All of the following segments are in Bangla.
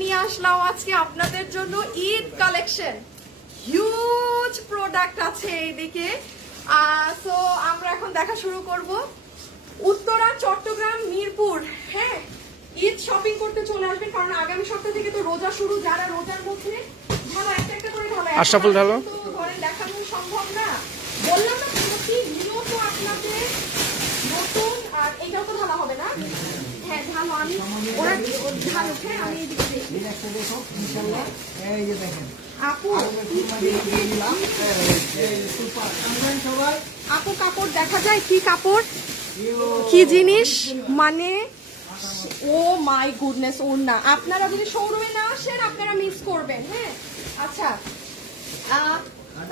নিয়ে আসলাম আজকে আপনাদের জন্য ঈদ কালেকশন। হিউজ প্রোডাক্ট আছে এইদিকে। সো আমরা এখন দেখা শুরু করব। উত্তরা, চট্টগ্রাম, মিরপুর, হ্যাঁ, ঈদ শপিং করতে চলে আসবেন, কারণ আগামী সপ্তাহ থেকে তো রোজা শুরু। যারা রোজার মধ্যে ভালো একটা একটা করে ভালো আশরাফুল ঢালো তো ধরেন দেখানো সম্ভব না। বললাম না প্রতি নিয়ত আপনাদের নতুন। আর এইটাও তো ভালো হবে না। হ্যাঁ ভালো, আমি ওরা ভালো। হ্যাঁ আমি এদিকে দেখি। আপু আপু কাপড় দেখা যায়, কি কাপড়, কি জিনিস, মানে ও মাই গুডনেস। ওর না, আপনারা যদি শোরুমে না আসেন আপনারা মিস করবেন। হ্যাঁ আচ্ছা,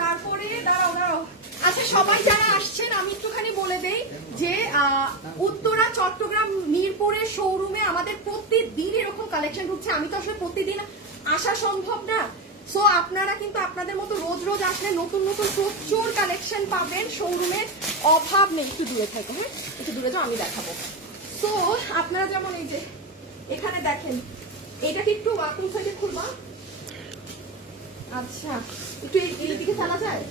তারপরে দাঁড়াও। আচ্ছা, সবাই যারা আসছেন আমি একটুখানি বলে দেই যে উত্তরা, চট্টগ্রাম, মিরপুরের শোরুমে আমাদের প্রতিদিন এরকম কালেকশন ঢুকছে। আমি তো আসলে প্রতিদিন আসা সম্ভব না। সো আপনারা কিন্তু আপনাদের মতো রোজ রোজ আসলে নতুন নতুন প্রচুর কালেকশন পাবেন। শোরুমের অভাব নেই। একটু দূরে থাকো, হ্যাঁ একটু দূরে যাও, আমি দেখাবো। সো আপনারা যেমন এই যে এখানে দেখেন, এটাকে একটু কোন সাইডে খুলবা? আচ্ছা, একটু এইদিকে ফেলা যায়,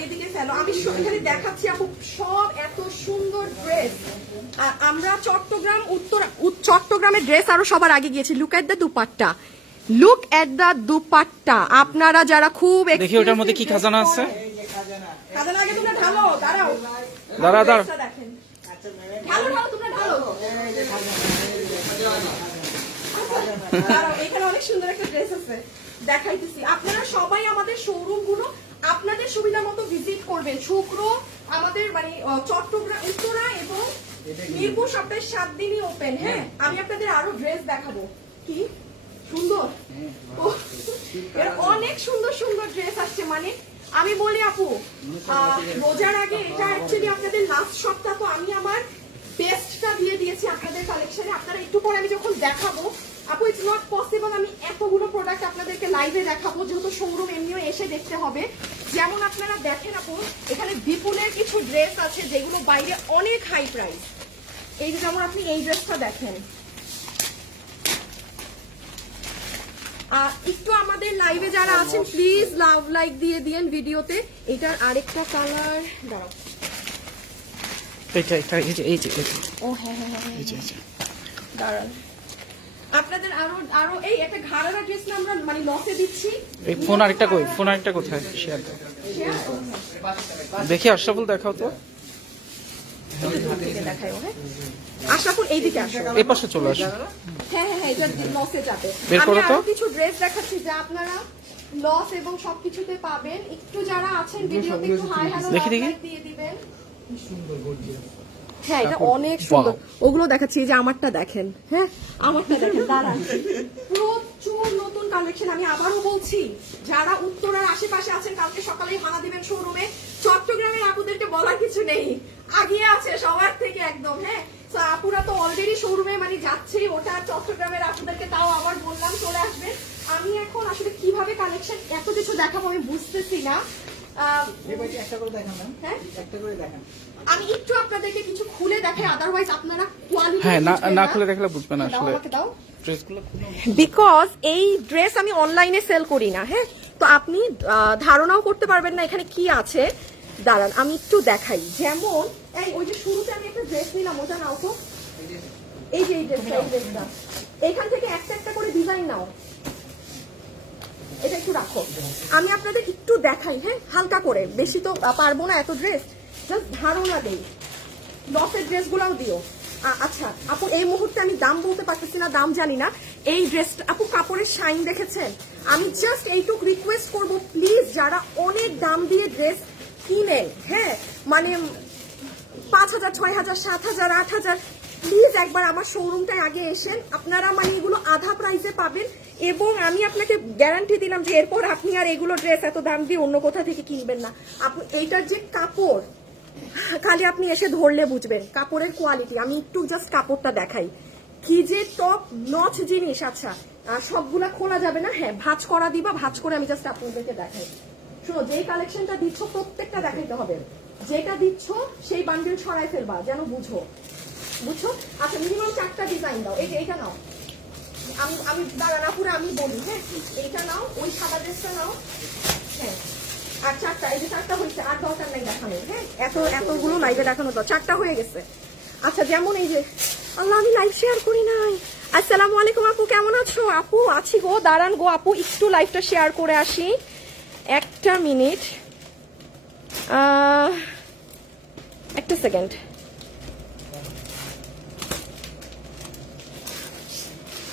এইদিকে ফেলো। আমি এখানে দেখাচ্ছি আপু সব এত সুন্দর ড্রেস। আর আমরা চট্টগ্রামের ড্রেস আরো সবার আগে গিয়েছি। Look at the dupatta, look at the dupatta. আপনারা যারা খুব দেখি ওটার মধ্যে কি খাজানা আছে। খাজানা আগে তোমরা ঢালো, দাঁড়াও দেখেন, ঢালো তোমরা ঢালো। এখানে অনেক সুন্দর একটা ড্রেস আছে, দেখাইতেছি। আপনারা সবাই আমাদের শোরুম গুলো আপনাদের সুবিধা মতো ভিজিট করবেন। শুক্র আমাদের মানে চট্টগ্রাম, উত্তরা এবং মিরপুর সপ্তাহে 7 দিনই ওপেন। হ্যাঁ আমি আপনাদের আরো ড্রেস দেখাবো। কি সুন্দর, অনেক সুন্দর সুন্দর ড্রেস আসছে। মানে আমি বলি আপু, রোজার আগে এটা অ্যাকচুয়ালি আপনাদের লাস্ট সপ্তাহ, তো আমি আমার বেস্টটা দিয়ে দিয়েছি আপনাদের কালেকশনে। আপনারা একটু পরে আমি যখন দেখাবো আপু, ইটস নট পসিবল আমি এতগুলো প্রোডাক্ট আপনাদেরকে লাইভে দেখাবো, যেহেতু শোরুম এমনিও এসে দেখতে হবে। যেমন আপনারা দেখেন আপু, এখানে বিপুলের কিছু ড্রেস আছে যেগুলো বাইরে অনেক হাই প্রাইস। এই যে যেমন আপনি এই ড্রেসটা দেখেন। একটু আমাদের লাইভে যারা আছেন প্লিজ লাভ লাইক দিয়ে দিয়েন ভিডিওতে। এটার আরেকটা কালার, দাঁড়াও, ও হ্যাঁ দাঁড়ান। আপনাদের আরো এই একটা ঘাড়ারা ড্রেস না আমরা মানে লসে দিচ্ছি। এই ফোন আরেকটা কোথায় শেয়ার দাও দেখি। আশরাফুল দেখাও তো, আশরাফুল এইদিকে আসো, এই পাশে চলে আসো। হ্যাঁ এটা লসে যাবে। বের আমি করো তো। আরো কিছু ড্রেস দেখাচ্ছি যা আপনারা লস এবং সবকিছুতে পাবেন। একটু যারা আছেন ভিডিওতে একটু হাই হ্যালো দিয়ে দিবেন। কি সুন্দর গর্জিয়াস। হ্যাঁ এটা অনেক সুন্দর। ওগুলো দেখাচ্ছি, যে আমারটা দেখেন। হ্যাঁ আমারটা দেখেন, দাঁড়ান। প্রচুর নতুন কালেকশন। আমি আবারও বলছি, যারা উত্তরার আশেপাশে আছেন কালকে সকালেই হানা দিবেন শোরুমে। চট্টগ্রামের আপুদেরকে বলার কিছু নেই, আগিয়ে আছে সবার থেকে একদম। হ্যাঁ আপুরা তো অলরেডি শোরুমে মানে যাচ্ছে। ওটা চট্টগ্রামের আপুদেরকে তাও আবার বললাম চলে আসবেন। আমি এখন আসলে কিভাবে কালেকশন এত কিছু দেখাবো আমি বুঝতেছি না। আমি একটু আপনাদেরকে কিছু খুলে দেখাই, আদারওয়াইজ আপনারা কোয়ালিটি হ্যাঁ না খুলে দেখলে বুঝবেন আসলে ড্রেসগুলো। বিকজ এই ড্রেস আমি অনলাইনে সেল করি না। হ্যাঁ তো আপনি ধারণাও করতে পারবেন না এখানে কি আছে। দাঁড়ান আমি একটু দেখাই। যেমন এই ওই যে শুরুতে আমি একটা ড্রেস নিলাম, ওটা নাও তো। এই যে এই ড্রেসটা এখান থেকে একটা একটা করে ডিজাইন নাও। এটা একটু রাখো, আমি আপনাদের একটু দেখাই। হ্যাঁ হালকা করে, বেশি তো পারবো না এত ড্রেস, জাস্ট ধারণা দেই। লসের ড্রেসগুলোও দিও। আচ্ছা আপু এই মুহূর্তে আমি দাম বলতে পারতেছি না, দাম জানি না। এই ড্রেসটা আপু কাপড়ের শাইন দেখেছেন। আমি জাস্ট এইটুক রিকোয়েস্ট করব, প্লিজ যারা অনেক দাম দিয়ে ড্রেস কিনেন, হ্যাঁ মানে 5,000, 6,000, 7,000, 8,000, প্লিজ একবার আমার শোরুমটায় আগে এসেন। আপনারা মানে এগুলো আধা প্রাইসে পাবেন, এবং আমি আপনাকে গ্যারান্টি দিলাম যে এরপর আপনি আর এগুলো ড্রেস এত দাম দিয়ে অন্য কোথা থেকে কিনবেন না। আপনি এইটার যে কাপড়, খালি আপনি এসে ধরলে বুঝবেন কাপড়ের কোয়ালিটি। আমি একটু জাস্ট কাপড়টা দেখাই, কি যে টপ নচ জিনিস। আচ্ছা সবগুলা খোলা যাবে না, হ্যাঁ ভাঁজ করা দিবা, ভাঁজ করে আমি জাস্ট আপনাদেরকে দেখাই। শোনো, যেই কালেকশনটা দিচ্ছ প্রত্যেকটা দেখাইতে হবে। যেটা দিচ্ছ সেই বান্ডিল ছড়াই ফেলবা, যেন বুঝো। আচ্ছা মিনিমাম 4টা ডিজাইন দাও। এই যে এইটা নাও, আমি আমি দাঁড়ান আপুরে আমি বলি, হ্যাঁ এইটা নাও, ওই সাদা ড্রেসটা নাও, হ্যাঁ আর চারটা, এই যে চারটা হয়েছে, আর দরকার নাই দেখানোর, হ্যাঁ এতগুলো লাইভে দেখানো তো চারটা হয়ে গেছে। আচ্ছা যেমন এই যে, আল্লাহ আমি লাইভ শেয়ার করি নাই। আসসালামু আলাইকুম আপু, কেমন আছো? আপু আছি গো, দাঁড়ান গো আপু, একটু লাইভটা শেয়ার করে আসি, একটা মিনিট, একটা সেকেন্ড।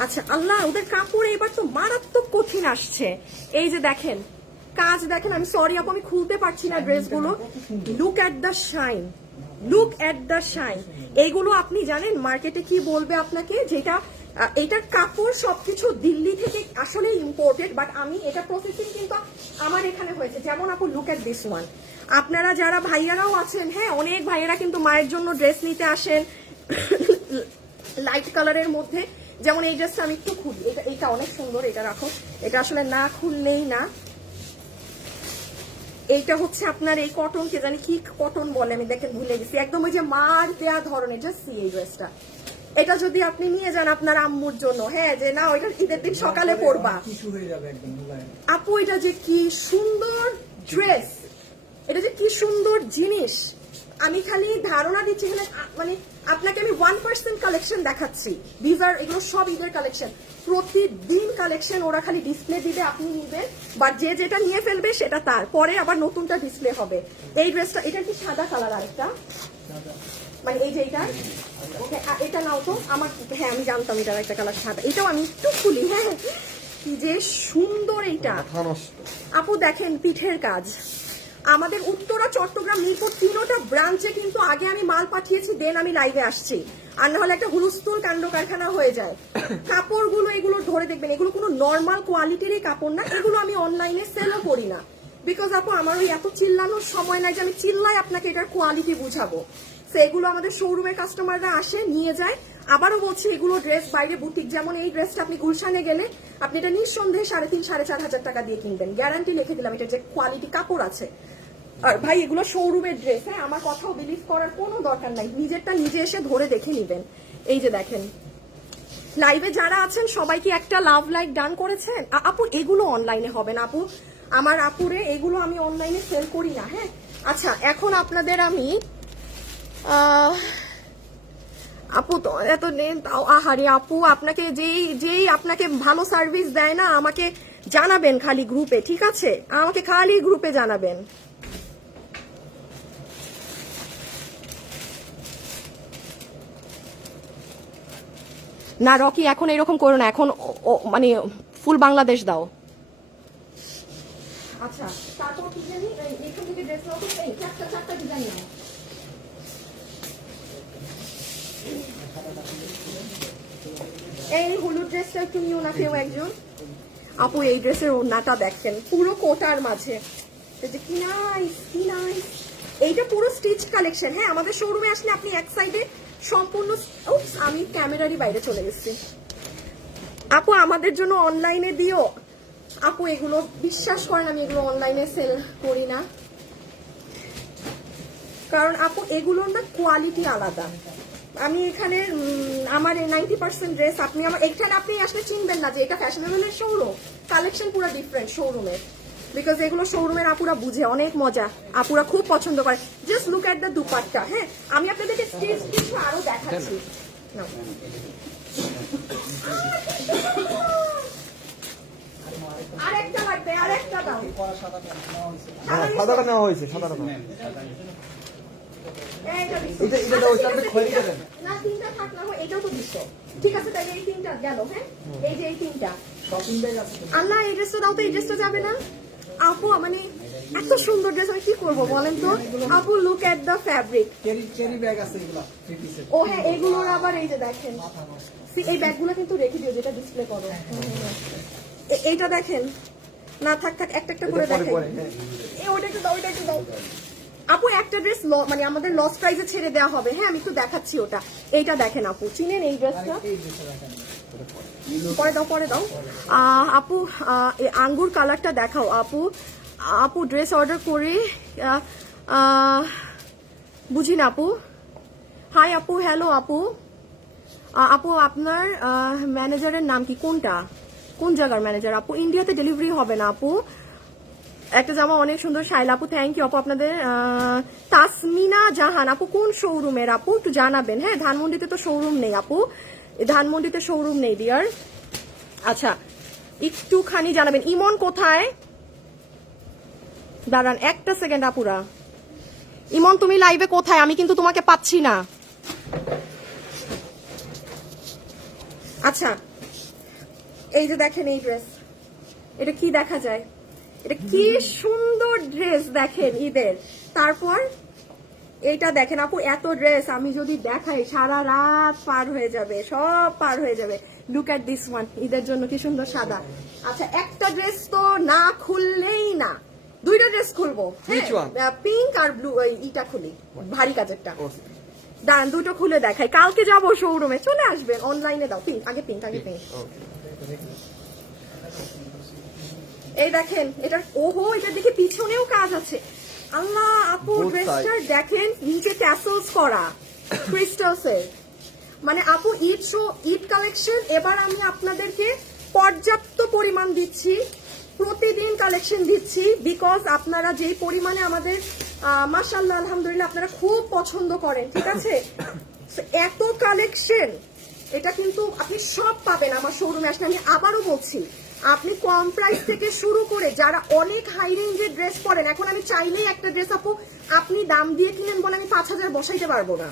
আচ্ছা আল্লাহ, ওদের কাপড় এবার তো মারাত্মক কঠিন আসছে। এই যে দেখেন কাজ দেখেন, আমি সরি আপু আমি খুলতে পারছি না ড্রেসগুলো। Look at the shine, look at the shine. এইগুলো আপনি জানেন মার্কেটে কি বলবে আপনাকে, যেটা এটার কাপড় সবকিছু দিল্লি থেকে আসলে ইম্পোর্টেড, বাট আমি এটা প্রসেসিং কিন্তু আমার এখানে হয়েছে। যেমন আপু লুক এট দিস ওয়ান, আপনারা যারা ভাইয়ারাও আছেন, হ্যাঁ অনেক ভাইয়ারা কিন্তু মায়ের জন্য ড্রেস নিতে আসেন লাইট কালারের মধ্যে। যেমন এই ড্রেসটা আমি একটু খুলি, এটা অনেক সুন্দর, এটা রাখো, এটা আসলে না খুললেই না। এইটা হচ্ছে আপনার এই কটন, কে জানি কি কটন বলে, আমি দেখেন ভুলে গেছি, একদম ওই যে মার দেয়া ধরনের। জাস্ট এই ড্রেসটা, এটা যদি আপনি নিয়ে যান আপনার আম্মুর জন্য, হ্যাঁ যে না ওইটা ঈদের দিন সকালে পরবা, আপু এটা যে কি সুন্দর ড্রেস, এটা যে কি সুন্দর জিনিস। আমি খালি ধারণা দিচ্ছি এখানে, মানে আপনাকে আমি 1% কালেকশন দেখাচ্ছি। এগুলো সব ঈদের কালেকশন, প্রতিদিন কালেকশন ওরা খালি ডিসপ্লে দিবে, আপনি নিবেন, বা যে যেটা নিয়ে ফেলবে সেটা তার, পরে আবার নতুনটা ডিসপ্লে হবে। এই ড্রেসটা, এটা কি সাদা কালার, আরেকটা মানে এই যে এটা, ওকে এটা নাও তো আমার, হ্যাঁ আমি জানতাম এটার একটা কালার সাদা, এটাও আমি একটু খুলি, হ্যাঁ কি যে সুন্দর এইটা। আপু দেখেন পিঠের কাজ, আমাদের উত্তরা, চট্টগ্রাম, মিরপুর তিনোটা ব্রাঞ্চে কিন্তু আগে আমি মাল পাঠিয়েছি, দেন আমি লাইভে আসছি, আর না হলে একটা হুলস্থুল কাণ্ড কারখানা হয়ে যায়। কাপড়গুলো এগুলো ধরে দেখবেন, এগুলো কোনো নর্মাল কোয়ালিটিরই কাপড় না, এগুলো আমি অনলাইনে সেলও করি না, বিকজ আপু আমার ওই এত চিল্লানোর সময় নাই যে আমি চিল্লাই আপনাকে এটার কোয়ালিটি বুঝাবো। এগুলো আমাদের শোরুমের কাস্টমাররা আসে নিয়ে যায়। আবারও বলছি, এগুলো ড্রেস বাইরে বুটিক, যেমন এই ড্রেসটা আপনি গুলশানে গেলে আপনি এটা নিঃসন্দেহে 3,500-4,500 টাকা দিয়ে কিনবেন, গ্যারান্টি লিখে দিলাম, এটা যে কোয়ালিটি কাপড় আছে। আর ভাই এগুলো শোরুমের ড্রেস, হ্যাঁ আমার কথাও বিলিভ করার কোনো দরকার নাই, নিজেরটা নিজে এসে ধরে দেখে নিবেন। এই যে দেখেন, লাইভে যারা আছেন সবাই কি একটা লাভ লাইক ডান করেছেন? আপু এগুলো অনলাইনে হবে না আপু, আমার আপুরে এগুলো আমি অনলাইনে সেল করি না, হ্যাঁ। আচ্ছা এখন আপনাদের আমি আপু তো এত নেন তাও, আহারে আপু আপনাকে যেই আপনাকে ভালো সার্ভিস দেয় না, আমাকে জানাবেন খালি গ্রুপে, ঠিক আছে? আমাকে খালি গ্রুপে জানাবেন। না রকি এখন এরকম করো না, এখন মানে ফুল বাংলাদেশ দাও। আচ্ছা তারপর কি জানি এখান থেকে ড্রেস নাও তো, এই চারটা ডিজাইন নাও। এই হলুদ ড্রেসটা একটু নিও না কেউ একজন। আপু এই ড্রেসের ওড়নাটা দেখেন, পুরো কোটার মাঝে, কি নাইস কি নাইস। এইটা পুরো স্টিচ কালেকশন, হ্যাঁ আমাদের শোরুমে আসলে আপনি এক সাইডে সম্পূর্ণ, আমি ক্যামেরারই বাইরে চলে গেছি। আপু আমাদের জন্য অনলাইনে দিও। আপু এগুলো বিশ্বাস করেন আমি এগুলো অনলাইনে সেল করি না, কারণ আপু এগুলোর না কোয়ালিটি আলাদা। আমি এখানে আমার 90% ড্রেস আপনি আমার এখানে আপনি আসলে চিনবেন না যে এটা ফ্যাশনেবলের শোরুম, কালেকশন পুরো ডিফারেন্ট শোরুমের, বিকজ এগুলো শোরুমের আপুরা বুঝে, অনেক মজা, আপুরা খুব পছন্দ করে। Just look at the dupatta, হ্যাঁ আমি আপনাদেরকে স্টিচ কিছু আরো দেখাচ্ছি। আরেকটা লাগবে, আরেকটা দাও, সাদাটা নেওয়া হয়েছে, সাদাটা না, এটা দাও, এটা আপনি খয়েরি দেন না, তিনটা থাক না হয়, এটাও তো দিছো, ঠিক আছে তাই এই তিনটা গেল, হ্যাঁ এই যে এই তিনটা শপিং ব্যাগ আছে। আল্লাহ এই ড্রেসটা দাও তো, এই ড্রেসটা যাবে না আপু? মানে এত সুন্দর ড্রেস আমি কি করবো বলেন তো আপু। Look at the fabric, carry bag আছে এগুলা, 3 পিসের। ও হ্যাঁ এগুলোর আবার এই যে দেখেন, এই ব্যাগগুলো কিন্তু রেখে দিও যেটা ডিসপ্লে করো। এইটা দেখেন না, থাক একটা একটা করে দেখেন, ওইটা একটু দাও, ওইটা একটু দাও আপু। একটা ড্রেস মানে আমাদের লস প্রাইসে ছেড়ে দেওয়া হবে, হ্যাঁ আমি একটু দেখাচ্ছি ওটা। এইটা দেখেন আপু, চিনেন এই ড্রেসটা? পরে দাও আপু, আঙ্গুর কালারটা দেখাও আপু। আপু ড্রেস অর্ডার করে বুঝি না আপু। হাই আপু, হ্যালো আপু। আপু আপনার ম্যানেজারের নাম কি, কোনটা, কোন জায়গার ম্যানেজার আপু? ইন্ডিয়াতে ডেলিভারি হবে না আপু। একটা জামা অনেক সুন্দর, শাইলা আপু থ্যাংক ইউ আপু। আপনাদের তাসমিনা জাহান আপু কোন শোরুমের আপু একটু জানাবেন। হ্যাঁ, ধানমন্ডিতে তো শোরুম নেই আপু, ধানমন্ডিতে শোরুম নেই ডিয়ার। আচ্ছা একটুখানি জানাবেন। ইমন কোথায়? দাঁড়ান একটা সেকেন্ড আপুরা। ইমন তুমি লাইভে কোথায়? আমি কিন্তু তোমাকে পাচ্ছি না। আচ্ছা এই যে দেখেন এই ড্রেস, এটা কি দেখা যায়, এটা কি সুন্দর ড্রেস দেখেন ঈদের। তারপর এইটা দেখেন আপু, এত ড্রেস আমি যদি দেখাই সারা রাত পার হয়ে যাবে, সব পার হয়ে যাবে। লুক এট দিস ওয়ান, ঈদের জন্য কি সুন্দর সাদা। আচ্ছা একটা ড্রেস তো না খুললেই না, দুইটা ড্রেস খুলবো। পিঙ্ক আর ব্লু, ইটা খুলি ভারী কাজেরটা। দাঁড়ান দুটো খুলে দেখাই, কালকে যাবো শোরুমে, চলে আসবেন। অনলাইনে দাও পিঙ্ক, আগে পিঙ্ক, আগে পিঙ্ক। এই দেখেন এটা, ওহো এটা দেখে পিছনেও কাজ আছে। আল্লাহ আপু ড্রেসটা দেখেন, নিচে ট্যাসেলস করা ক্রিস্টালসের। মানে আপু ঈদ কালেকশন এবার আমি আপনাদেরকে পর্যাপ্ত পরিমাণ দিচ্ছি, প্রতিদিন কালেকশন দিচ্ছি, বিকজ আপনারা যেই পরিমাণে আমাদের মাশাআল্লাহ আলহামদুলিল্লাহ আপনারা খুব পছন্দ করেন, ঠিক আছে। এত কালেকশন, এটা কিন্তু আপনি সব পাবেন আমার শোরুমে আসলে। আমি আবারও বলছি, আপনি কম প্রাইস থেকে শুরু করে যারা অনেক হাই রেঞ্জের ড্রেস পরেন, এখন আমি চাইলেই একটা ড্রেস আপু আপনি দাম দিয়ে কিনেন বলে আমি 5,000 বসাইতে পারবো না।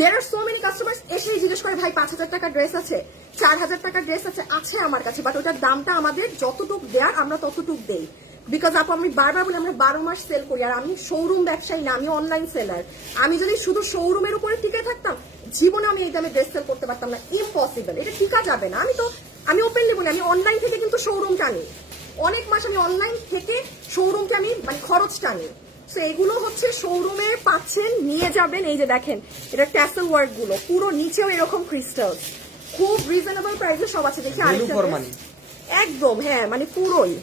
There are so many customers এসেই জিজ্ঞেস করে ভাই 5,000 টাকার ড্রেস আছে, 4,000 টাকার ড্রেস আছে আমার কাছে, বাট ওটার দামটা আমাদের যতটুক দেয়ার আমরা ততটুক দেই। বিকজ আপু আমি বারবার বলি আমরা 12 মাস সেল করি, আর আমি শোরুম ব্যবসায়ী না, আমি অনলাইন সেলার। আমি যদি শুধু শোরুমের উপরে টিকে থাকতাম জীবনে আমি এই দামে ড্রেস সেল করতে পারতাম না, ইম্পসিবল, এটা টিকা যাবে না। আমি ওপেনলি বলি আমি অনলাইন থেকে কিন্তু শোরুম টানি, অনেক মাস আমি অনলাইন থেকে শোরুমকে আমি মানে খরচ টানি। তো এগুলো হচ্ছে শোরুমে পাচ্ছেন, নিয়ে যাবেন। এই যে দেখেন এটা ট্যাসেল ওয়ার্ক গুলো, পুরো নিচেও এরকম ক্রিস্টাল, খুব রিজনেবল প্রাইসে সব আছে। দেখি আরেকটা একদম, হ্যাঁ মানে পুরোই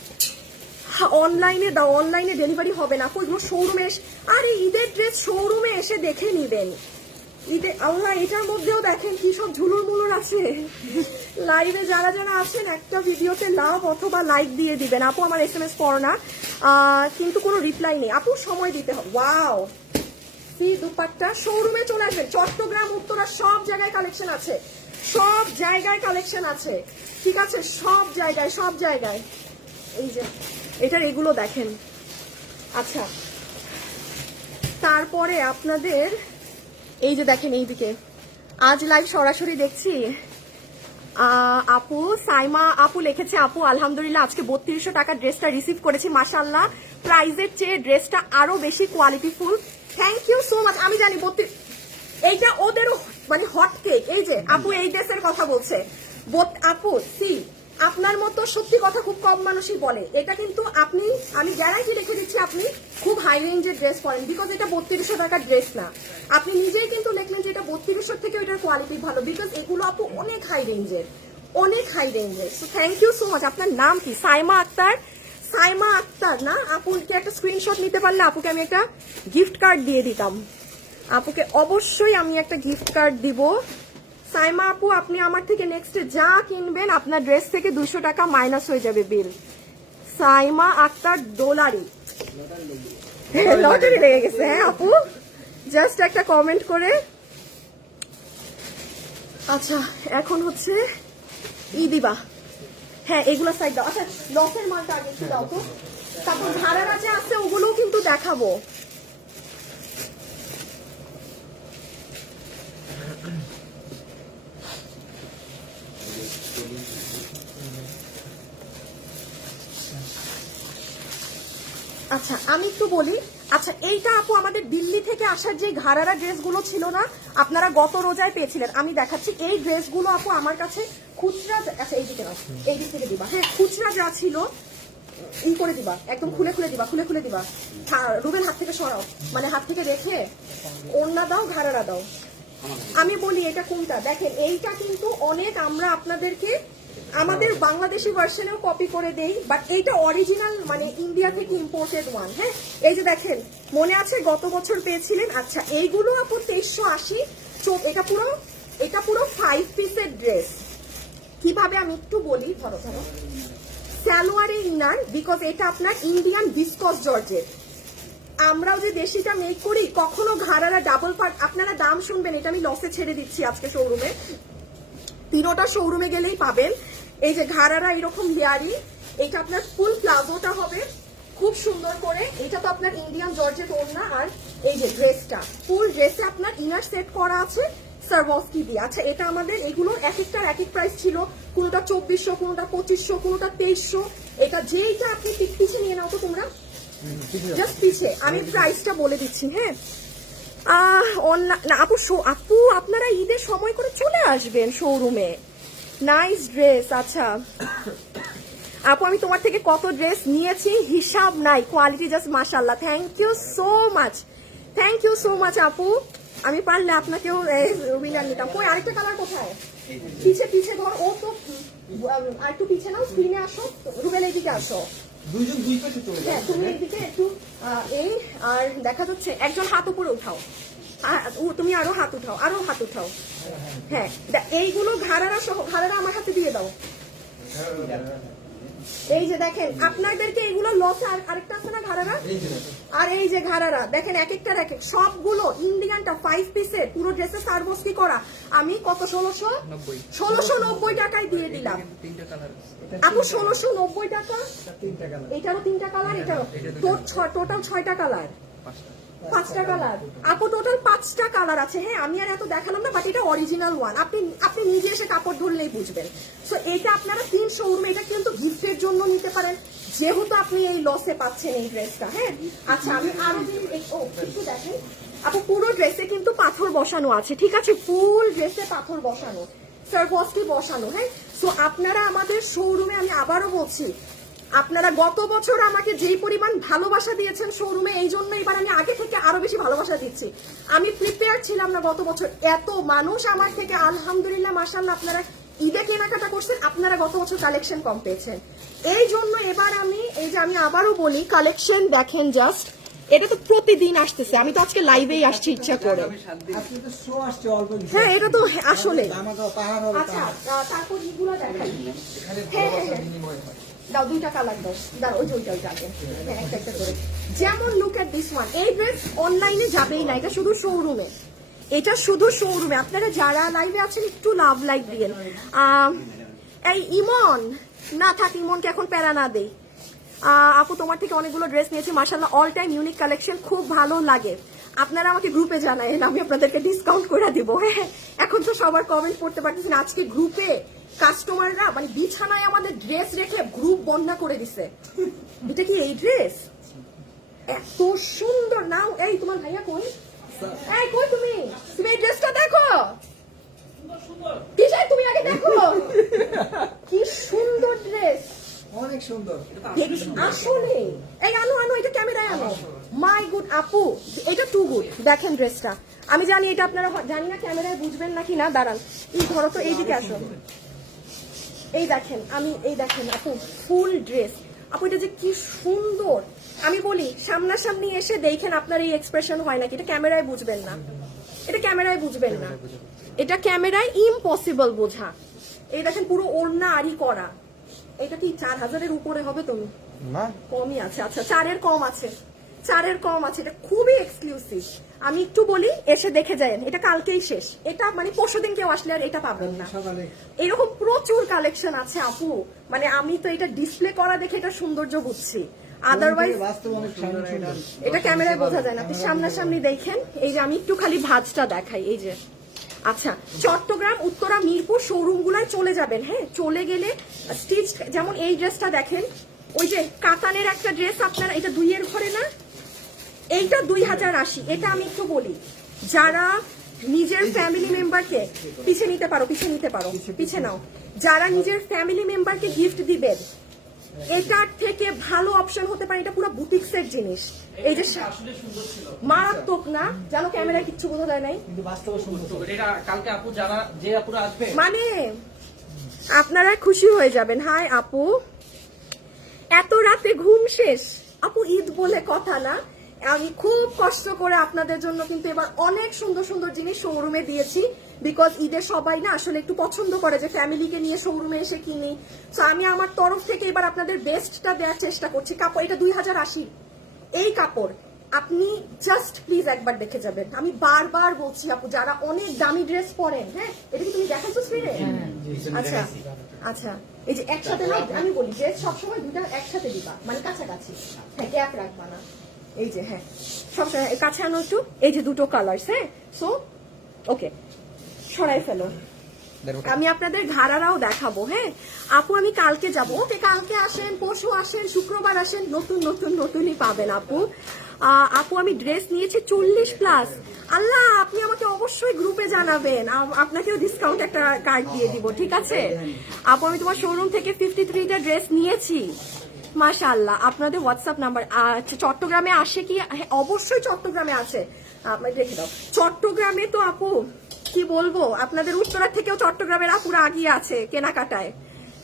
অনলাইনে দাও, অনলাইনে ডেলিভারি হবে না আপু, এগুলো শোরুমে এসে, আরে ঈদের ড্রেস শোরুমে এসে দেখে নিবেন। ঈদে আল্লাহ এটার মধ্যেও দেখেন কি সব ঝুলুর মুলুর আছে। লাইভে যারা যারা আছেন একটা ভিডিওতে লাভ অথবা লাইক দিয়ে দিবেন। আপু আমার SMS পড়ো না, কিন্তু কোনো রিপ্লাই নেই আপু, সময় দিতে হবে। ওয়াও সি দুপাট্টা, শোরুমে চলে আসবেন, চট্টগ্রাম উত্তরা সব জায়গায় কালেকশন আছে, সব জায়গায় কালেকশন আছে, ঠিক আছে, সব জায়গায় সব জায়গায়। এই যে এটার এগুলো দেখেন। আচ্ছা তারপরে আপনাদের এই যে দেখেন এইদিকে আজ লাইভ সরাসরি দেখছি। আপু সাইমা আপু লিখেছে, আপু আলহামদুলিল্লাহ আজকে 3200 টাকার ড্রেসটা রিসিভ করেছি, মাশাআল্লাহ প্রাইজের চেয়ে ড্রেসটা আরো বেশি কোয়ালিটিফুল, থ্যাংক ইউ সো মাচ। আমি জানি এইটা ওদেরও মানে হট কেক। এই যে আপু এই ড্রেসের কথা বলছে আপু, সি আপনার মতো সত্যি কথা খুব কম মানুষই বলে এটা, কিন্তু আমি গ্যারান্টি রেখে দিচ্ছি আপনি খুব হাই রেঞ্জের ড্রেস পরেন, বিকজ এটা 3200 টাকার ড্রেস না। আপনি নিজেই কিন্তু লিখলেন যে এটা 3200 থেকে এটার কোয়ালিটি ভালো, বিকজ এগুলো আপু অনেক হাই রেঞ্জের, অনেক হাই রেঞ্জের। So thank you so much. আপনার নাম কি? সাইমা আক্তার, সাইমা আক্তার না? আপুকে একটা স্ক্রিনশট নিতে পারলে আপুকে আমি একটা গিফট কার্ড দিয়ে দিতাম, আপুকে অবশ্যই আমি একটা গিফট কার্ড দিব। সাইমা আপু আপনি আমার থেকে নেক্সটে যা কিনবেন আপনার ড্রেস থেকে 200 টাকা মাইনাস হয়ে যাবে বিল। সাইমা আক্তার ডোলারি, লটারি লেগে গেছে। হ্যাঁ আপু জাস্ট একটা কমেন্ট করে। আচ্ছা এখন হচ্ছে দিবা, হ্যাঁ এগুলো সাইড দাও। আচ্ছা লসের মালটা আগে একটু দাও তো, তারপর ভাড়ার আছে আছে ওগুলোও কিন্তু দেখাবো। আচ্ছা আমি একটু বলি, আচ্ছা এইটা আপু আমাদের দিল্লি থেকে আসার যে ঘাড়ারা ড্রেসগুলো ছিল না, আপনারা গত রোজায় পেয়েছিলেন, আমি দেখাচ্ছি এই ড্রেসগুলো আপু আমার কাছে খুচরা, আচ্ছা এই দিকে নাও, এই দিক থেকে দিবা, হ্যাঁ খুচরা যা ছিল ই করে দিবা, একদম খুলে খুলে দিবা, খুলে খুলে দিবা। রুবেল হাত থেকে সরাও, মানে হাত থেকে রেখে ওড়না দাও, ঘাড়ারা দাও। আমি বলি এটা কোনটা দেখেন, এইটা কিন্তু অনেক আমরা আপনাদেরকে আমাদের বাংলাদেশি ভার্সনেও কপি করে দেই, বাট এইটা অরিজিনাল মানে ইন্ডিয়া থেকে ইম্পোর্টেড ওয়ান। হ্যাঁ এই যে দেখেন মনে আছে গত বছর পেয়েছিলেন। আচ্ছা এইগুলো আপু 2380, এটা পুরো এটা পুরো 5 পিসের ড্রেস। কিভাবে আমি একটু বলি, ধরো ধরো সালোয়ারে ইনার, বিকজ এটা আপনার ইন্ডিয়ান ভিসকস জর্জেট। আমরাও যে দেশিটা মেক করি, কখনো ঘাড়ারা ডাবল পার্ট, আপনারা দাম শুনবেন, এটা আমি লসে ছেড়ে দিচ্ছি আজকে শোরুমে, তিনোটা শোরুমে গেলেই পাবেন। এই যে ঘাড়ারা এরকম লেয়ারি, এটা আপনার ফুল প্লাজোটা হবে খুব সুন্দর করে। এটা তো আপনার ইন্ডিয়ান জর্জেট ওড়না, আর এই যে ড্রেসটা ফুল ড্রেসে আপনার ইনার সেট করা আছে সারভস্কি দিয়ে। আচ্ছা, এটা আমাদের এগুলো এক একটার এক এক প্রাইস ছিল, কোনোটা 2400, কোনোটা 2500, কোনোটা 2300। এটা যেইটা আপনি পিছে নিয়ে নাও তো তোমরা, জাস্ট পিছে আমি প্রাইসটা বলে দিচ্ছি। হ্যাঁ, না আপু, আপু আপনারা ঈদের সময় করে চলে আসবেন শোরুমে। Nice dress. আচ্ছা আপু, আমি তোমার থেকে কত ড্রেস নিয়েছি হিসাব নাই, কোয়ালিটি জাস্ট মাশাআল্লাহ। Thank you so much, thank you so much আপু। আমি পারলে আপনাকেও উইনার নিতাম। কই আরেকটা কালার কোথায়? পিছে পিছে ধর, ও তো আর একটু পিছে নাও, স্ক্রিনে আসো, রুবেল এইদিকে আসো। দুইজন দুই পাশে চলে হ্যাঁ, তুমি এইদিকে একটু এই, আর দেখা যাচ্ছে একজন হাত উপরে উঠাও, তুমি আরো হাত উঠাও, আরো হাত উঠাও। হ্যাঁ, এইগুলো ঘাড়ারা সহ, ঘাড়ারা আমার হাতে দিয়ে দাও। এই যে দেখেন, আপনাদেরকে এগুলো লস, আরেকটা আছে না ঘাড়ারা, আর এই যে ঘাড়ারা দেখেন এক একটার এক এক, সবগুলো ইন্ডিয়ানটা 5 পিসের পুরো ড্রেসে সারবস্কি করা। আমি কত 1690 টাকায় দিয়ে দিলাম আপু, 1690 টাকা। এটারও 3টা কালার, এটারও টোটাল 6টা কালার, 5টা কালার আপু, টোটাল 5টা কালার আছে। হ্যাঁ, আমি আর এত দেখালাম না, বাট এটা অরিজিনাল ওয়ান, আপনি নিজে এসে কাপড় ধরলেই বুঝবেন। সো এটা আপনারা 3 শোরুমে, এটা কিন্তু গিফটের জন্য নিতে পারেন, যেহেতু আপনি এই লসে পাচ্ছেন এই ড্রেসটা। হ্যাঁ, আচ্ছা আমি আরো একটু দেখেন আপু, পুরো ড্রেসে কিন্তু পাথর বসানো আছে, ঠিক আছে, ফুল ড্রেসে পাথর বসানো, সারবস্কি বসানো। হ্যাঁ, সো আপনারা আমাদের শোরুমে, আমি আবারও বলছি, আপনারা গত বছর আমাকে যেই পরিমাণ ভালোবাসা দিয়েছেন শোরুমে, এই জন্য এবার আমি আগে থেকে আরো বেশি ভালোবাসা দিচ্ছি। আমি প্রিপেয়ার ছিলাম না গত বছর, এত মানুষ আমার থেকে আলহামদুলিল্লাহ মাশাআল্লাহ আপনারা ঈদে কেনাকাটা করছেন, আপনারা গত বছর কালেকশন কম পেয়েছেন। এই জন্য এবার আমি, এই যে আমি আবারও বলি, কালেকশন দেখেন জাস্ট, এটা তো প্রতিদিন আসতেছে, আমি তো আজকে লাইভেই আসছি ইচ্ছা করে। হ্যাঁ, এটা তো আসলে। আচ্ছা, তারপর এগুলো দেখাই। হ্যাঁ হ্যাঁ, দাও 2টা কালার দাও, দাও ওই যে ওইটা যাবে। হ্যাঁ, একটা একটা করে। যেমন লুক এট দিস ওয়ান, এই ড্রেস অনলাইনে যাবেই না, এটা শুধু শোরুমে, এটা শুধু শোরুমে। আপনারা যারা লাইভে আছেন একটু লাভ লাইক দিয়েন। এই ইমন, না থাক, ইমনকে এখন প্যারা না দেই। আপু তোমার থেকে অনেকগুলো ড্রেস নিয়েছি মাশাআল্লাহ, অল টাইম ইউনিক কালেকশন, খুব ভালো লাগে। আপনারা আমাকে গ্রুপে জানায়েন, আমি আপনাদেরকে ডিসকাউন্ট করে দিব। হ্যাঁ, এখন তো সবার কমেন্ট পড়তে পারতেছি না, আজকে গ্রুপে কাস্টমাররা মানে বিছানায় আমাদের ড্রেস রেখে গ্রুপ বন্যা করে দিছে। এটা কি এই ড্রেস? এত সুন্দর। নাও, এই তোমার ভাইয়া কই? এই কই তুমি? তুমি এই ড্রেসটা দেখো, কি চাই তুমি আগে দেখো, কি সুন্দর ড্রেস, অনেক সুন্দর। আসলে। এই আনো আনো, এটা ক্যামেরায় আনো। মাই গুড আপু, এটা টু গুড। দেখেন ড্রেসটা, আমি জানি এটা আপনারা জানি না ক্যামেরায় বুঝবেন নাকি না, দাঁড়ান, এই ধরো তো, এইদিকে আসো। এই দেখেন, আমি এই দেখেন আপু, ফুল ড্রেস আপু, এটা যে কি সুন্দর। আমি বলি সামনাসামনি এসে দেখেন, আপনার এই এক্সপ্রেশন হয় নাকি, এটা ক্যামেরায় বুঝবেন না, এটা ক্যামেরায় বুঝবেন না, এটা ক্যামেরায় ইম্পসিবল বোঝা। এই দেখেন পুরো ওড়না আরি করা। এটা কি 4000-এর উপরে হবে? তুমি না, কমই আছে। আচ্ছা, 4-এর কম আছে, 4-এর কম আছে। এটা খুবই এক্সক্লুসিভ। আমি একটু বলি, এসে দেখে যায়েন, এটা কালকেই শেষ, এটা মানে পরশুদিন কেউ আসলে আর এটা পাবেন না। এরকম প্রচুর কালেকশন আছে আপু, মানে আমি তো এটা ডিসপ্লে করা দেখে এটা সৌন্দর্য বুঝছি, আদারওয়াইজ এটা ক্যামেরায় বোঝা যায় না। আপনি সামনাসামনি দেখেন। এই যে আমি একটু খালি ভাঁজটা দেখাই, এই যে। আচ্ছা, চট্টগ্রাম, উত্তরা, মিরপুর শোরুম গুলায় চলে যাবেন। হ্যাঁ, চলে গেলে স্টিচ, যেমন এই ড্রেসটা দেখেন, ওই যে কাতানের একটা ড্রেস আপনারা, এটা 2-এর ঘরে না, এইটা 2080। এটা আমি একটু বলি, যারা নিজের ফ্যামিলি মেম্বারকে, পিছে নিতে পারো, পিছে নিতে পারো, পিছে নাও, যারা নিজের ফ্যামিলি মেম্বারকে গিফট দিবেন, এটার থেকে ভালো অপশন হতে পারে। এটা পুরো বুটিক্সের জিনিস। এই যে মারাত্মক না, জানো ক্যামেরায় কিচ্ছু বোঝা যায় নাই, মানে আপনারা খুশি হয়ে যাবেন। হাই আপু, এত রাতে ঘুম শেষ? আপু ঈদ বলে কথা না, আমি খুব কষ্ট করে আপনাদের জন্য কিন্তু এবার অনেক সুন্দর সুন্দর জিনিস শোরুমে দিয়েছি, বিকজ ঈদের সবাই না আসলে একটু পছন্দ করে যে ফ্যামিলিকে নিয়ে শোরুমে এসে কিনি। সো আমি আমার তরফ থেকে এবার আপনাদের বেস্টটা দেওয়ার চেষ্টা করছি। কাপড় এটা 2080, এই কাপড় আপনি জাস্ট প্লিজ একবার দেখে যাবেন। আমি বারবার বলছি আপু, যারা অনেক দামি ড্রেস পরেন, হ্যাঁ এটা কি তুমি দেখাইছো স্ক্রিনে? আচ্ছা আচ্ছা, এই যে একসাথে না, আমি বলি ড্রেস সবসময় দুটা একসাথে দিবা, মানে কাছাকাছি, হ্যাঁ গ্যাপ রাখবা না। এই যে হ্যাঁ সবসময় কাছে আনো একটু, এই যে দুটো কালার্স, হ্যাঁ সো ওকে সরাই ফেলো। আমি আপনাদের ঘাড়ারাও দেখাবো, হ্যাঁ আপু আমি কালকে যাব। ওকে কালকে আসেন, পরশু আসেন, শুক্রবার আসেন, নতুন নতুন নতুনই পাবেন আপু। আপু আমি ড্রেস নিয়েছি 40+। আল্লাহ, আপনি আমাকে অবশ্যই গ্রুপে জানাবেন, আপনাকেও ডিসকাউন্ট একটা কার্ড দিয়ে দিব, ঠিক আছে আপু? আমি তোমার শোরুম থেকে 53টা ড্রেস নিয়েছি, মাশাআল্লাহ। আপনাদের হোয়াটসঅ্যাপ নাম্বার চট্টগ্রামে আসে কি? হ্যাঁ, অবশ্যই চট্টগ্রামে আছে, রেখে দাও। চট্টগ্রামে তো আপু কি বলবো, আপনাদের উত্তরা থেকেও চট্টগ্রামের আপুরা আগিয়ে আছে কেনাকাটায়,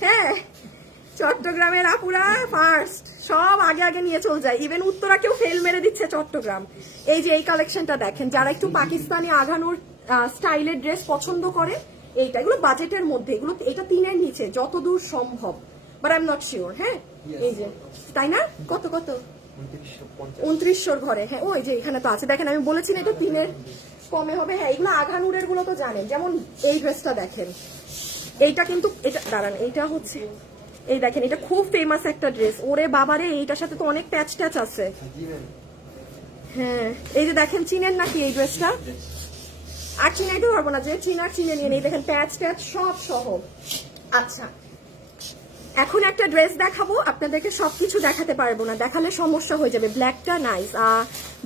হ্যাঁ চট্টগ্রামের আপুরা ফার্স্ট, সব আগে আগে নিয়ে চলে যায়। ইভেন উত্তরা কেউ ফেল মেরে দিচ্ছে চট্টগ্রাম। এই যে এই কালেকশনটা দেখেন, যারা একটু পাকিস্তানি আঘানোর স্টাইলের ড্রেস পছন্দ করে, এইটা এগুলো বাজেটের মধ্যে, এগুলো এটা 3-এর নিচে যতদূর সম্ভব, but I am not sure. হ্যাঁ এই যে, তাই না? কত কত 2900 ঘরে, হ্যাঁ ওই যে এখানে তো আছে, দেখেন আমি বলেছি না এটা 3-এর কমে হবে। হ্যাঁ এগুলো আঘানুরের গুলো তো জানেন, যেমন এই ড্রেসটা দেখেন, এইটা কিন্তু এটা দাঁড়ান, এইটা হচ্ছে, এই দেখেন এটা খুব ফেমাস একটা ড্রেস, ওরে বাবারে, এইটার সাথে তো অনেক প্যাচ ট্যাচ আছে। হ্যাঁ এই যে দেখেন, চিনেন নাকি এই ড্রেসটা? আর চিনাইতে পারবো না, যে চিনার চিনে নিয়ে নেই, দেখেন প্যাচ ট্যাচ সব সহ। আচ্ছা এখন একটা ড্রেস দেখাবো, আপনাদেরকে সবকিছু দেখাতে পারবো না, দেখালে সমস্যা হয়ে যাবে। ব্ল্যাকটা নাইস।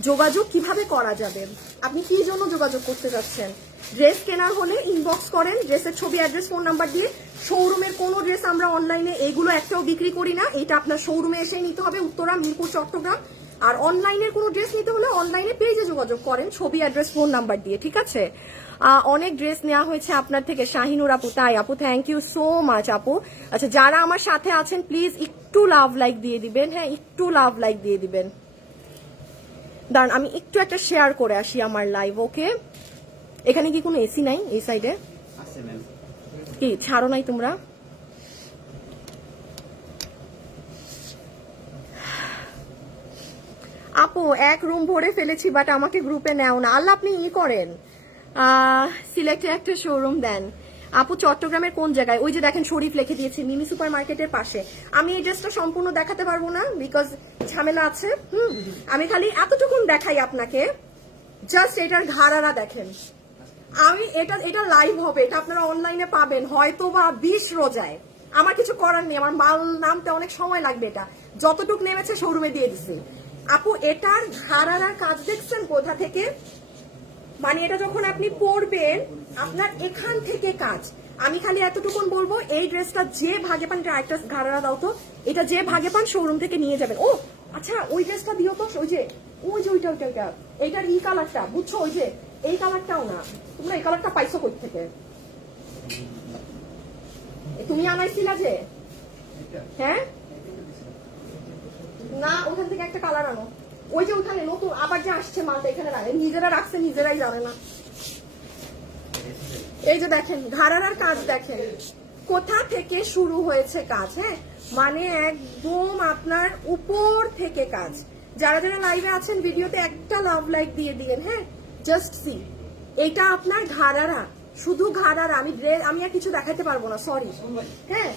যোগাযোগ কিভাবে করা যাবে? আপনি কি জন্য যোগাযোগ করতে যাচ্ছেন? ড্রেস কেনার হলে ইনবক্স করেন, ড্রেসের ছবি, অ্যাড্রেস, ফোন নাম্বার দিয়ে। শোরুমের কোনো ড্রেস আমরা অনলাইনে এইগুলো একটাও বিক্রি করি না, এটা আপনার শোরুমে এসে নিতে হবে, উত্তরা, মিরপুর, চট্টগ্রাম। আর অনলাইনের কোনো ড্রেস নিতে হলে অনলাইনে পেজে যোগাযোগ করেন, ছবি, অ্যাড্রেস, ফোন নাম্বার দিয়ে, ঠিক আছে? অনেক ড্রেস নেওয়া হয়েছে আপনার থেকে, শাহিনুর আপু। তাই আপু, থ্যাংক ইউ সো মাচ আপু। আচ্ছা যারা আমার সাথে আছেন প্লিজ একটু লাভ লাইক দিয়ে দিবেন, হ্যাঁ একটু লাভ লাইক দিয়ে দিবেন। দাঁড়ান আমি একটু একটা শেয়ার করে আসি আমার লাইভ, ওকে? এখানে কি কোনো এসি নাই এই সাইডে? কি ছাড়ো নাই তোমরা? আপু এক রুম ভরে ফেলেছি, বাট আমাকে গ্রুপে নেও না। আল্লাহ, আপনি ই করেন, সিলেক্টে একটা শোরুম দেন। আপু চট্টগ্রামের কোন জায়গায়? ওই যে দেখেন শরীফ লিখে দিয়েছি, মিনি সুপার মার্কেটের পাশে। আমি এই ড্রেসটা সম্পূর্ণ দেখাতে পারবো না, বিকজ ঝামেলা আছে। আমি খালি এতটুকুন দেখাই আপনাকে, জাস্ট এটার ঘাড়ারা দেখেন। আমি এটা লাইভ হবে, এটা আপনারা অনলাইনে পাবেন হয়তো বা 20 রোজায়। আমার কিছু করার নেই, আমার মাল নামতে অনেক সময় লাগবে। এটা যতটুক নেমেছে শোরুমে দিয়ে দিছি। আপু এটার ঘাড়ারার কাজ দেখছেন কোথা থেকে? মানে এটা যখন আপনি পরবেন, আপনার এখান থেকে কাজ। আমি খালি এতটুকুন বলবো, এই ড্রেসটা যে ভাগে পান, এটা একটা ঘাড়ারা দাও তো, এটা যে ভাগে পান শোরুম থেকে নিয়ে যাবেন। ও আচ্ছা, ওই ড্রেসটা দিও তো, ওই যে ওইটা এইটার ই কালারটা, বুঝছো? ওই যে এই কালারটাও না, তোমরা এই কালারটা পাইছো কই থেকে? তুমি আনাইছিলা যে, হ্যাঁ না, ওখান থেকে একটা কালার আনো। ওই যে ওখানে নতুন আবার যে আসছে মালটা, এখানে রাখে, নিজেরা রাখছে, নিজেরাই জানে না। এই যে দেখেন ঘাড়ারার কাজ দেখেন কোথা থেকে শুরু হয়েছে কাজ, হ্যাঁ মানে একদম আপনার উপর থেকে কাজ। যারা যারা লাইভে আছেন ভিডিওতে একটা লাভ লাইক দিয়ে দিয়েন, হ্যাঁ জাস্ট সি। এটা আপনার ঘাড়ারা, শুধু ঘাড়ারা। আমি আর কিছু দেখাতে পারবো না, সরি। হ্যাঁ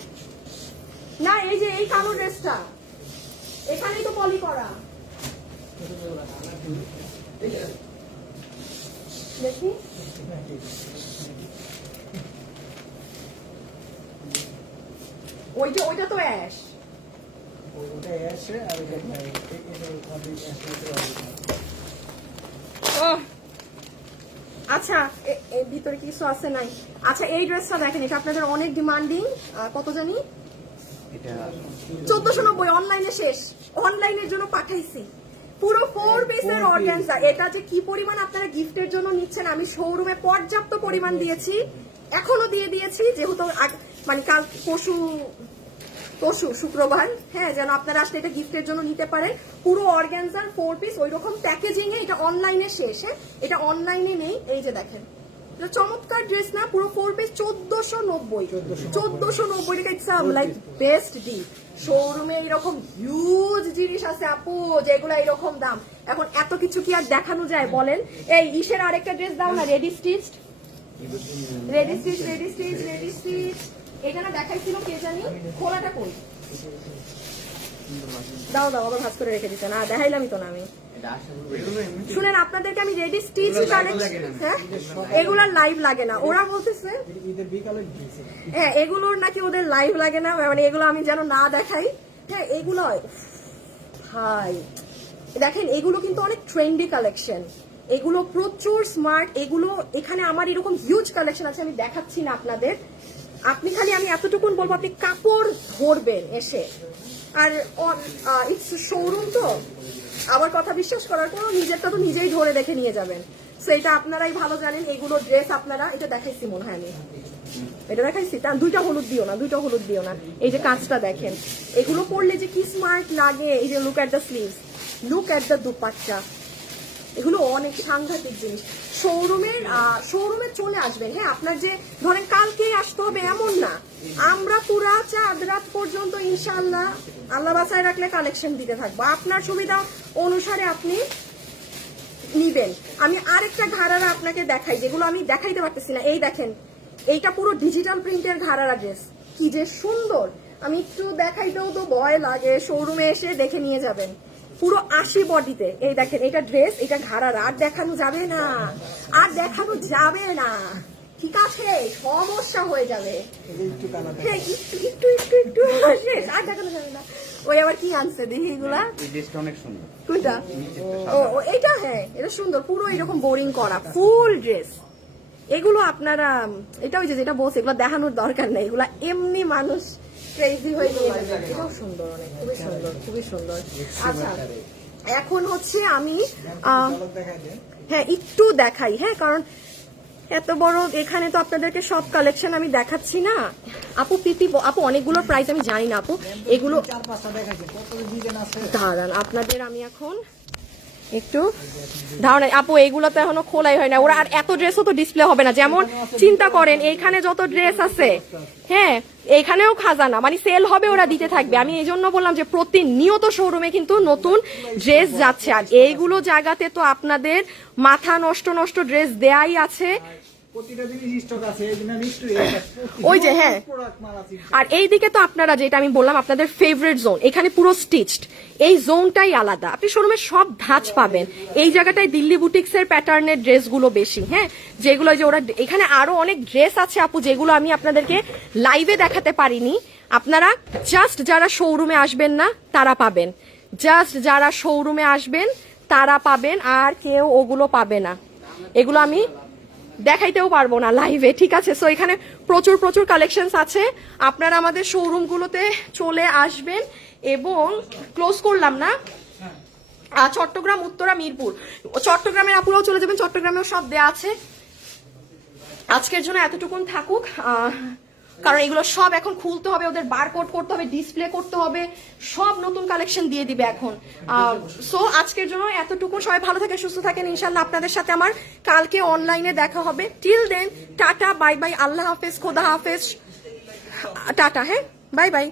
না, এই যে এই কালো ড্রেসটা এখানেই তো পলি করা, দেখি ওইটা তো অ্যাশ। আচ্ছা এর ভিতরে কিছু আছে নাই? আচ্ছা এই ড্রেসটা দেখেন, এটা আপনাদের অনেক ডিমান্ডিং। কত জানি 1490, অনলাইনে শেষ, অনলাইনের জন্য পাঠাইছি। পুরো 4 পিসের অর্গানজা। এটা যে কি পরিমাণ আপনারা গিফটের জন্য নিচ্ছেন, আমি শোরুমে পর্যাপ্ত পরিমাণ দিয়েছি, এখনো দিয়ে দিয়েছি, যেহেতু মানে কাল পরশু শুক্রবার, হ্যাঁ যেন আপনারা আসলে এটা গিফটের জন্য নিতে পারেন। পুরো অর্গানজার 4 পিস ওই রকম প্যাকেজিং এ, এটা অনলাইনে শেষ। হ্যাঁ এটা অনলাইনে নেই, এই যে দেখেন চমৎকার ড্রেস না, পুরো 4 পিস 1490 টাকা। It's like best deal. শোরুমে এরকম হিউজ জিনিস আছে আপু, যেগুলো এরকম দাম। এখন এত কিছু কি আর দেখানো যায় বলেন? এই ইসের আরেকটা ড্রেস দাও না, রেডি স্টিচড। এটা না দেখাইছিল কে জানি, খোলাটা কই? দাও আবার ভাঁজ করে রেখে দিতে না, দেখাইলামই তো না আমি। শুনেন, আপনাদেরকে আমি রেডি স্টিচ কালেকশন, হ্যাঁ এগুলার লাইভ লাগে না ওরা বলতেছে, হ্যাঁ এগুলোর নাকি ওদের লাইভ লাগে না, মানে এগুলো আমি যেন না দেখাই। হ্যাঁ এগুলো ভাই দেখেন, এগুলো কিন্তু অনেক ট্রেন্ডি কালেকশন, এগুলো প্রচুর স্মার্ট। এগুলো এখানে আমার এরকম হিউজ কালেকশন আছে, আমি দেখাচ্ছি না আপনাদের। আপনি খালি আমি এতটুকুন বলবো, আপনি কাপড় ধরবেন এসে। আর ইটস শোরুম তো, আমার কথা বিশ্বাস করার পর নিজেরটা তো নিজেই ধরে দেখে নিয়ে যাবেন। সো এটা আপনারাই ভালো জানেন। এগুলো ড্রেস আপনারা, এটা দেখাইছি মনে হয় আমি, এটা দেখাইছি। দুইটা হলুদ দিও না। এই যে কাজটা দেখেন, এগুলো পরলে যে কি স্মার্ট লাগে। এই যে look at the sleeves, look at the dupatta, এগুলো অনেক সাংঘাতিক জিনিস। শোরুমে চলে আসবেন। হ্যাঁ আপনার যে ধরেন কালকেই আসতে হবে এমন না, আমরা পুরা চাঁদ রাত পর্যন্ত ইনশাআল্লাহ আল্লাহ বাঁচায় রাখলে কালেকশন দিতে থাকবো। আপনার সুবিধা অনুসারে আপনি নিবেন। আমি আরেকটা ঘাড়ারা আপনাকে দেখাই, যেগুলো আমি দেখাইতে পারতেছি না। এই দেখেন, এইটা পুরো ডিজিটাল প্রিন্টের ঘাড়ারা ড্রেস, কি যে সুন্দর। আমি একটু দেখাইতেও তো ভয় লাগে, শোরুমে এসে দেখে নিয়ে যাবেন। পুরো 80 বডিতে। এই দেখেন, এটা ড্রেস, এটা ঘাড়ারা। আর দেখানো যাবে না, ঠিক আছে, সমস্যা হয়ে যাবে। হ্যাঁ একটু শেষ, আর দেখানো যাবে না। ওই আবার কি আনছে দেখি এগুলা, অনেক সুন্দর। কোনটা? ও এটা, হ্যাঁ এটা সুন্দর, পুরো এরকম বোরিং করা ফুল ড্রেস। এগুলো আপনারা, এটা ওই যে যেটা বলছে, এগুলো দেখানোর দরকার নেই, এগুলা এমনি মানুষ ক্রেজি হয়ে নিয়ে যাবে। এটাও সুন্দর, অনেক খুবই সুন্দর। আচ্ছা এখন হচ্ছে আমি হ্যাঁ একটু দেখাই, হ্যাঁ কারণ এত বড় এখানে তো আপনাদেরকে সব কালেকশন আমি দেখাচ্ছি না। আপু আপু অনেকগুলোর প্রাইস আমি জানি না আপু, এগুলো দাঁড়ান আপনাদের আমি এখন একটু ধারণা। আপু এইগুলো তো এখনো খোলাই হয় না, ওরা আর এত ড্রেসও তো ডিসপ্লে হবে না। যেমন চিন্তা করেন, এইখানে যত ড্রেস আছে, হ্যাঁ এইখানেও খাজানা, মানে সেল হবে, ওরা দিতে থাকবে। আমি এই জন্য বললাম যে প্রতিনিয়ত শোরুমে কিন্তু নতুন ড্রেস যাচ্ছে। আর এইগুলো জায়গাতে তো আপনাদের মাথা নষ্ট ড্রেস দেয়াই আছে। ওই যে হ্যাঁ, আর এইদিকে তো আপনারা যেটা আমি বললাম আপনাদের ফেভারিট জোন, এখানে পুরো স্টিচড, এই জোনটাই আলাদা। আপনি শোরুমে সব ধাঁচ পাবেন। এই জায়গাটায় দিল্লি বুটিক্স এর প্যাটার্নের ড্রেসগুলো বেশি, হ্যাঁ যেগুলো যে ওরা এখানে আরো অনেক ড্রেস আছে আপু, যেগুলো আমি আপনাদেরকে লাইভে দেখাতে পারিনি। আপনারা জাস্ট যারা শোরুমে আসবেন না তারা পাবেন, আর কেউ ওগুলো পাবে না। এগুলো আমি দেখাইতেও পারবো না লাইভে, ঠিক আছে? সো এখানে প্রচুর কালেকশনস আছে। আপনারা আমাদের শোরুমগুলোতে চলে আসবেন। এবং ক্লোজ করলাম না, চট্টগ্রাম, উত্তরা, মিরপুর। চট্টগ্রামের আপুরাও চলে যাবেন, চট্টগ্রামেও সব দেয়া আছে। আজকের জন্য এতটুকুন থাকুক, কারণ এগুলো সব এখন খুলতে হবে, ওদের বারকোড করতে হবে, ডিসপ্লে করতে হবে, সব নতুন কালেকশন দিয়ে দিবে এখন। সো আজকের জন্য এতটুকু। সবাই ভালো থাকে, সুস্থ থাকেন। ইনশাল্লাহ আপনাদের সাথে আমার কালকে অনলাইনে দেখা হবে। Till then tata, bye bye, আল্লাহ হাফেজ, খোদা হাফেজ, টাটা, হ্যাঁ বাই বাই।